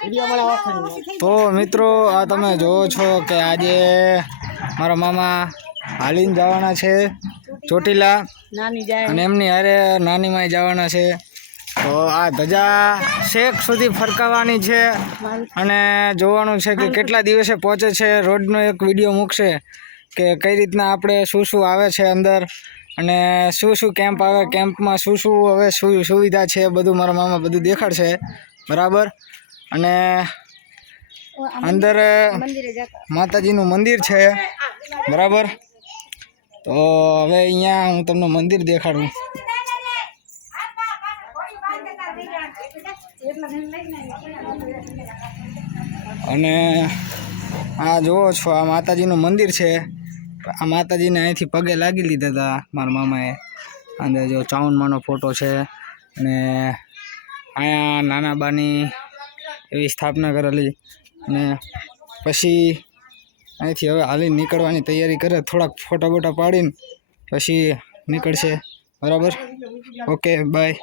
તો મિત્રો આ તમે જોવો છો કે આજે મારા મામા હાલીને જવાના છે ચોટીલા અને એમની હારે નાની માઈ જવાના છે. તો આ ધજા શેક સુધી ફરકાવવાની છે અને જોવાનું છે કે કેટલા દિવસે પહોંચે છે. રોડનો એક વિડીયો મૂકશે કે કઈ રીતના આપણે શું શું આવે છે અંદર અને શું શું કેમ્પ આવે, કેમ્પમાં શું શું હવે સુવિધા છે, બધું મારા મામા બધું દેખાડશે. બરાબર. અને અંદર માતાજીનું મંદિર છે. બરાબર. તો હવે અહીંયા હું તમને મંદિર દેખાડું. અને આ જુઓ છો આ માતાજીનું મંદિર છે. આ માતાજીને અહીંથી પગે લાગી લીધા હતા મારા મામાએ. અંદર જો ચાઉનમાંનો ફોટો છે અને અહીંયા નાના બાની એવી સ્થાપના કરેલી. અને પછી અહીંથી હવે હાલી નીકળવાની તૈયારી કરે, થોડાક ફોટા બોટા પાડીને પછી નીકળશે. બરાબર. Okay, by.